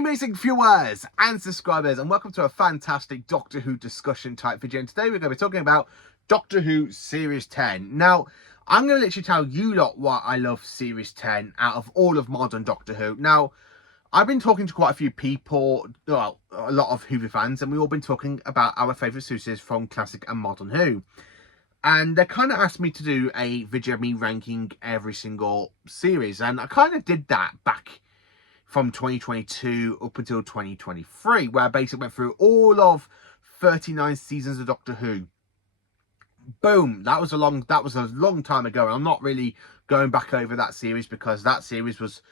amazing viewers and subscribers, and welcome to a fantastic Doctor Who discussion type video. And today we're going to be talking about Doctor Who Series 10. Now, I'm going to literally tell you lot why I love Series 10 out of all of modern Doctor Who. Now, I've been talking to quite a few people, well, a lot of Who fans, and we've all been talking about our favourite series from classic and modern Who. And they kind of asked me to do a video of me ranking every single series, and I kind of did that back from 2022 up until 2023, where I basically went through all of 39 seasons of Doctor Who. Boom, that was a long time ago, and I'm not really going back over that series because that series was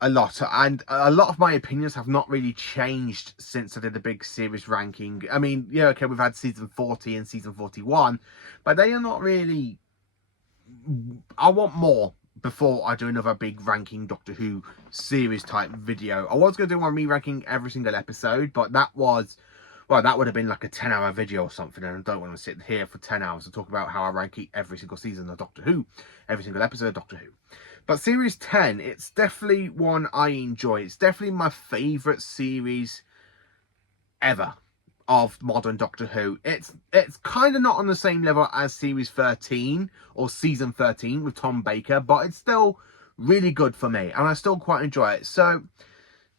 a lot, and a lot of my opinions have not really changed since I did the big series ranking. I mean, yeah, okay, we've had season 40 and season 41, but they are not really. I want more before I do another big ranking Doctor Who series type video. I was going to do one re-ranking every single episode, but that was, well, that would have been like a 10-hour video or something, and I don't want to sit here for 10 hours to talk about how I rank every single season of Doctor Who, every single episode of Doctor Who. But Series 10, it's definitely one I enjoy. It's definitely my favourite series ever of modern Doctor Who. It's kind of not on the same level as Series 13 or Season 13 with Tom Baker, but it's still really good for me, and I still quite enjoy it. So,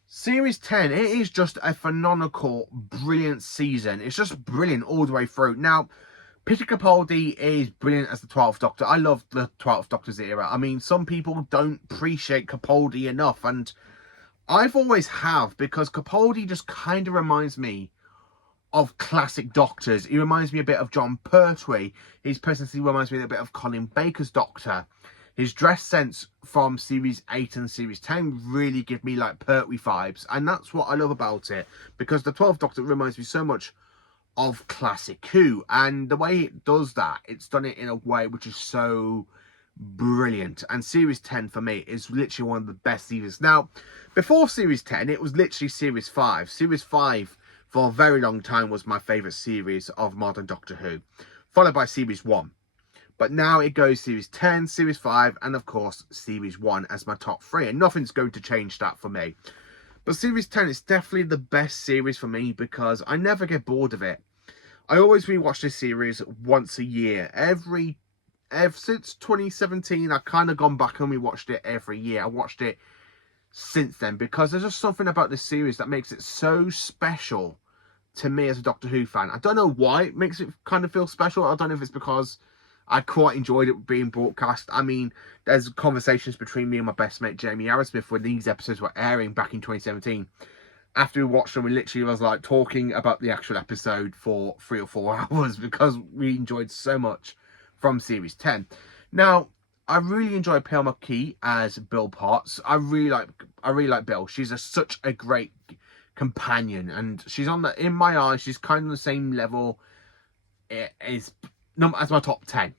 Series 10, it is just a phenomenal, brilliant season. It's just brilliant all the way through. Now, Peter Capaldi is brilliant as the 12th Doctor. I love the 12th Doctor's era. I mean, some people don't appreciate Capaldi enough, and I've always have, because Capaldi just kind of reminds me of classic Doctors. He reminds me a bit of John Pertwee. His personality reminds me a bit of Colin Baker's Doctor. His dress sense from Series 8 and Series 10 really give me like Pertwee vibes, and that's what I love about it, because the 12th Doctor reminds me so much of classic Who, and the way it does that, it's done it in a way which is so brilliant. And Series 10 for me is literally one of the best series. Now, before Series 10, it was literally Series 5. Series 5 for a very long time was my favourite series of modern Doctor Who, followed by Series 1. But now it goes Series 10, Series 5, and of course Series 1 as my top 3, and nothing's going to change that for me. But Series 10 is definitely the best series for me because I never get bored of it. I always rewatch this series once a year. Since 2017, I've kind of gone back and rewatched it every year. I watched it since then because there's just something about this series that makes it so special to me as a Doctor Who fan. I don't know why it makes it kind of feel special. I don't know if it's because I quite enjoyed it being broadcast. I mean, there's conversations between me and my best mate Jamie Arrowsmith when these episodes were airing back in 2017. After we watched them, we literally was like talking about the actual episode for 3 or 4 hours because we enjoyed so much from Series 10. Now, I really enjoy Pearl McKee as Bill Potts. I really like Bill. She's such a great companion, and she's in my eyes, she's kind of the same level as my top 10.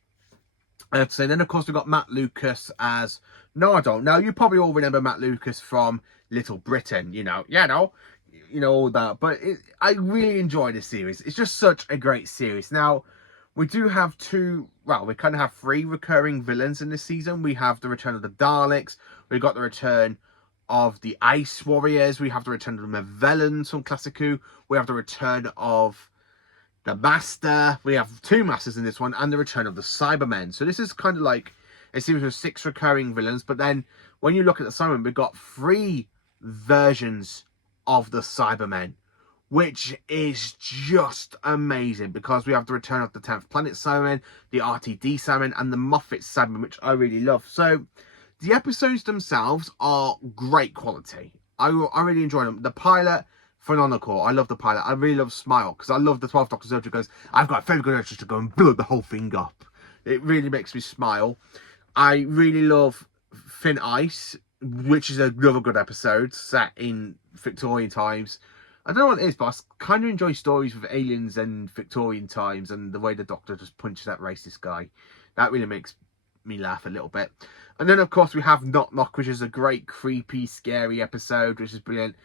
So then, of course, we've got Matt Lucas as Nardole. Now, you probably all remember Matt Lucas from Little Britain, all that. But I really enjoy this series. It's just such a great series. Now, we do have we kind of have 3 recurring villains in this season. We have the return of the Daleks. We've got the return of the Ice Warriors. We have the return of the Mavellans from Classic Who. We have the return of the Master. We have 2 Masters in this one, and the return of the Cybermen. So this is kind of like a series of 6 recurring villains. But then when you look at the Cybermen, we've got 3 versions of the Cybermen, which is just amazing because we have the return of the 10th Planet Cybermen, the RTD Cybermen, and the Moffat Cybermen, which I really love. So the episodes themselves are great quality. I really enjoy them. The pilot, phenomenal. I love the pilot. I really love Smile because I love the 12th Doctor's urge goes, I've got a very good urge to go and blow the whole thing up. It really makes me smile. I really love Thin Ice, which is another good episode set in Victorian times. I don't know what it is, but I kind of enjoy stories with aliens and Victorian times, and the way the Doctor just punches that racist guy. That really makes me laugh a little bit. And then, of course, we have Knock Knock, which is a great, creepy, scary episode, which is brilliant.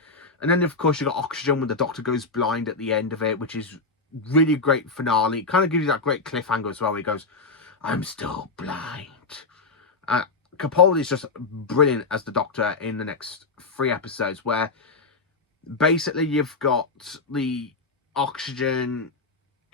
And then, of course, you've got Oxygen when the Doctor goes blind at the end of it, which is really great finale. It kind of gives you that great cliffhanger as well, where he goes, I'm still blind. Capaldi is just brilliant as the Doctor in the next 3 episodes, where Basically, you've got the Oxygen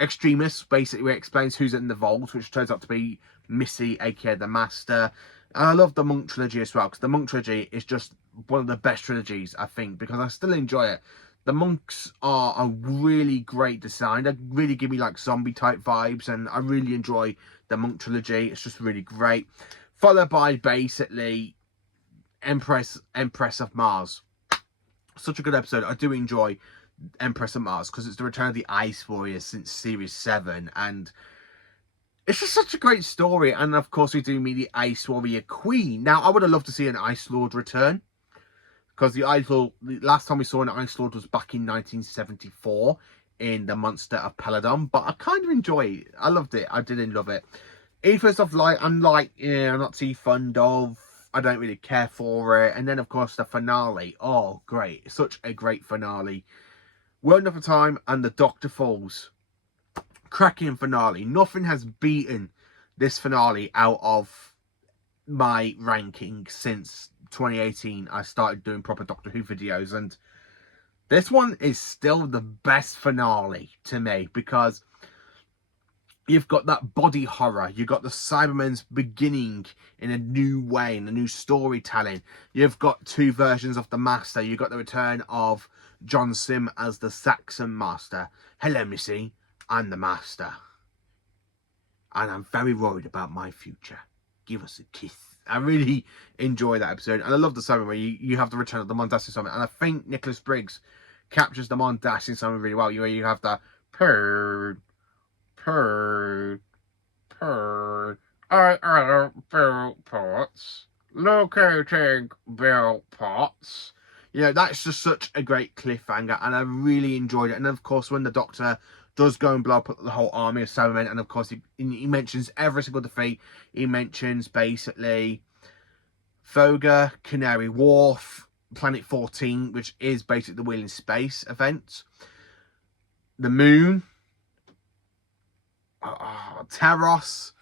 Extremis, basically, where it explains who's in the vault, which turns out to be Missy, aka the Master. And I love the Monk trilogy as well, because the Monk trilogy is just one of the best trilogies, I think, because I still enjoy it. The monks are a really great design. They really give me like zombie type vibes, and I really enjoy the Monk trilogy. It's just really great. Followed by basically Empress of Mars. Such a good episode. I do enjoy Empress of Mars because it's the return of the Ice Warriors since Series 7, and it's just such a great story. And of course we do meet the Ice Warrior Queen. Now I would have loved to see an Ice Lord return, because the last time we saw an Ice Lord was back in 1974 in the Monster of Peladon, but I kind of enjoy it. I loved it. I didn't love it. Ethos of Light, I'm not too fond of. I don't really care for it. And then of course the finale. Oh, great. Such a great finale. World of Time and the Doctor Falls. Cracking finale. Nothing has beaten this finale out of my ranking since 2018. I started doing proper Doctor Who videos, and this one is still the best finale to me, because you've got that body horror, you've got the Cybermen's beginning in a new way, in a new storytelling. You've got two versions of the Master. You've got the return of John Sim as the Saxon Master. Hello, Missy, I'm the Master, and I'm very worried about my future. Give us a kiss. I really enjoy that episode, and I love the summon where you have the return of the Mondasian summon, and I think Nicholas Briggs captures the Mondasian summon really well. You have the purr, I are Bill Potts, locating Bill Potts. You know, that's just such a great cliffhanger, and I really enjoyed it. And of course, when the Doctor does go and blow up the whole army of Cybermen, and of course he mentions every single defeat. He mentions basically Foga, Canary Wharf, Planet 14, which is basically the Wheel in Space event, the Moon, Taros.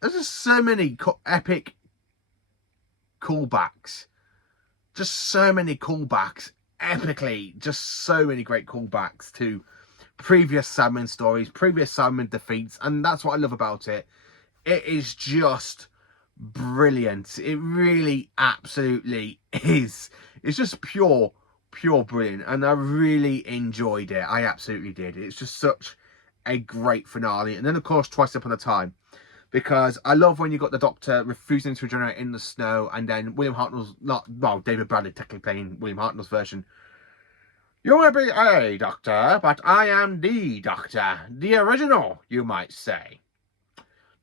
There's just so many epic callbacks. Just so many callbacks. Epically, just so many great callbacks to previous Cybermen stories, previous Cybermen defeats, and that's what I love about it. It is just brilliant. It really absolutely is. It's just pure brilliant, and I really enjoyed it. I absolutely did. It's just such a great finale. And then of course Twice Upon a Time, because I love when you got the Doctor refusing to regenerate in the snow, and then William Hartnell's David Bradley technically playing William Hartnell's version. You may be a Doctor, but I am the Doctor. The original, you might say.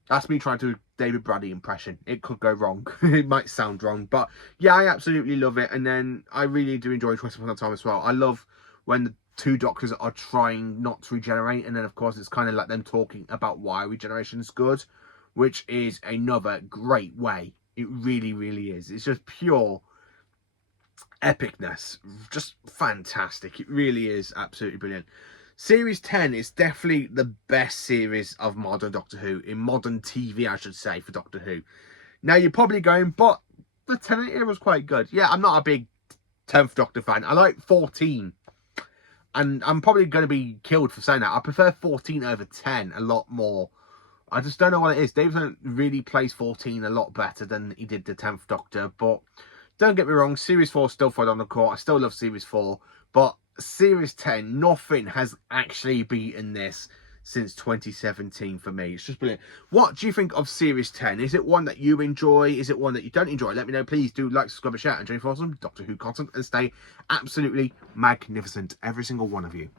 That's me trying to do David Bradley impression. It could go wrong. It might sound wrong. But yeah, I absolutely love it. And then I really do enjoy Twice Upon a Time as well. I love when the two Doctors are trying not to regenerate. And then, of course, it's kind of like them talking about why regeneration is good, which is another great way. It really, really is. It's just pure epicness, just fantastic. It really is absolutely brilliant. Series 10 is definitely the best series of modern Doctor Who, in modern TV I should say, for Doctor Who. Now you're probably going, but the 10th era was quite good. Yeah, I'm not a big 10th Doctor fan. I like 14, and I'm probably going to be killed for saying that. I prefer 14 over 10 a lot more. I just don't know what it is. David really plays 14 a lot better than he did the 10th Doctor, but don't get me wrong, Series 4 still fought on the court. I still love Series 4. But Series 10, nothing has actually beaten this since 2017 for me. It's just brilliant. What do you think of Series 10? Is it one that you enjoy? Is it one that you don't enjoy? Let me know. Please do like, subscribe, and share, and join for some Doctor Who content, and stay absolutely magnificent, every single one of you.